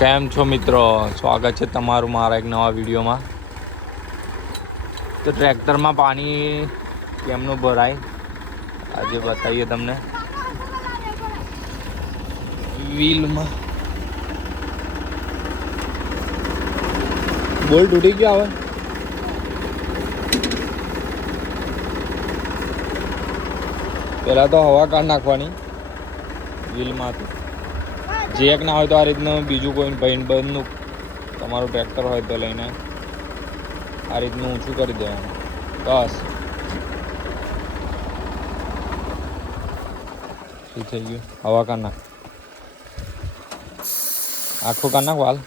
કેમ છો મિત્રો? સ્વાગત છે તમારું મારા એક નવા વિડીયોમાં. તો ટ્રેક્ટરમાં પાણી કેમનું ભરાય આજે બતાવીએ તમને. વ્હીલમાં બોલ્ટ તૂટી ગયો. હવે પહેલાં તો હવા કાઢ નાખવાની વ્હીલમાંથી. જેક ના હોય તો આ રીતનું બીજું કોઈ ભાઈબંધનું તમારું ટ્રેક્ટર હોય તો લઈને આ રીતનું ઊંચું કરી દેવાનું. બસ શું થઈ ગયું? હવા કાઢ નાખ, આખું કાઢ નાખ વાલ.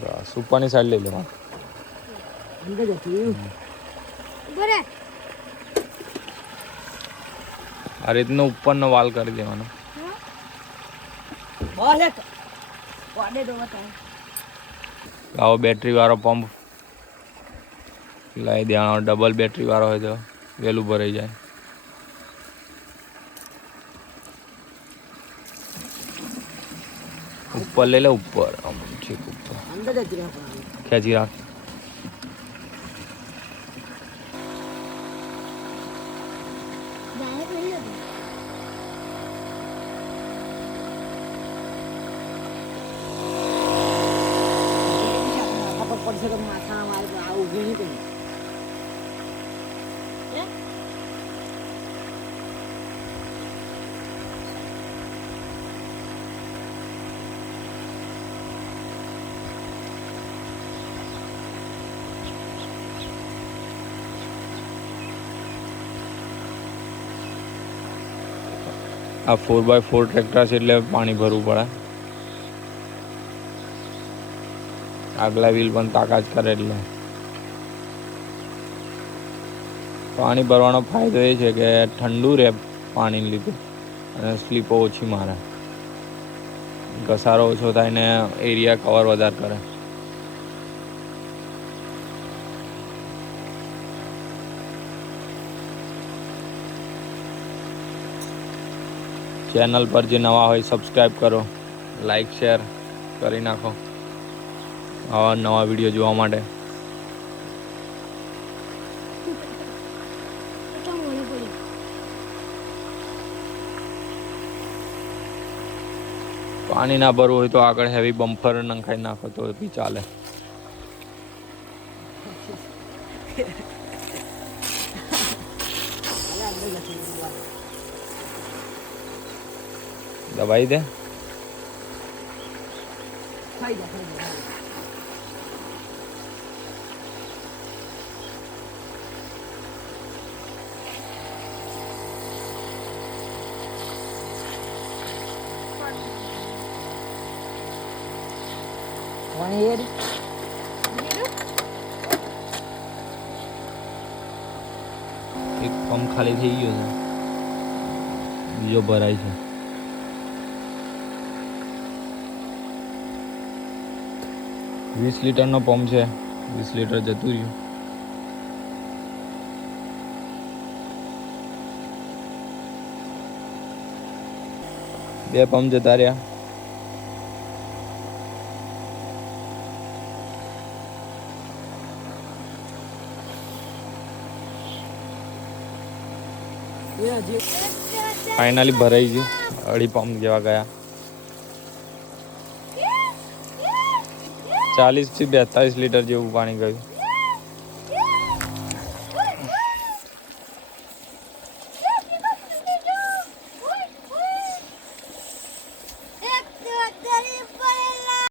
બસ ઉપરની સાઈડ લઈ લેવા. આ રીતનો ઉપરનો વાલ કરી દેવાનો. આવો બેટરી વાળો પંપ લાવી દેવાનો. ડબલ બેટરી વાળો હોય તો વહેલું ભરાઈ જાય. ઉપર લઈ લે, ઉપર ઠીક, ઉપર ખેંચી રાખ. આ 4x4 ટ્રેક્ટર છે એટલે પાણી ભરવું પડે. આગલા વ્હીલ પણ તાકાત કરે એટલે પાણી ભરવાનો ફાયદો એ છે કે ઠંડુ રહે પાણીને લીધે અને સ્લીપો ઓછી મારે, ઘસારો ઓછો થાય ને એરિયા કવર વધારે કરે. ચેનલ પર જે નવા હોય સબસ્ક્રાઈબ કરો, લાઈક શેર કરી નાખો આવા નવા વિડીયો જોવા માટે. પાણી ના ભરવું હોય તો આગળ હેવી બમ્પર નંખાઈ નાખો તો બી ચાલે. દબાઈ દે. એક પંપ ખાલી થઈ ગયો છે, બીજો ભરાય છે. વીસ લીટરનો પંપ છે, 20 લીટર જતું રહ્યું. બે પંપ જતા રહ્યા. ફાઇનલી ભરાઈ ગયું. 2.5 પંપ જેવા ગયા. 40 થી 42 લીટર જેવું પાણી ગયું.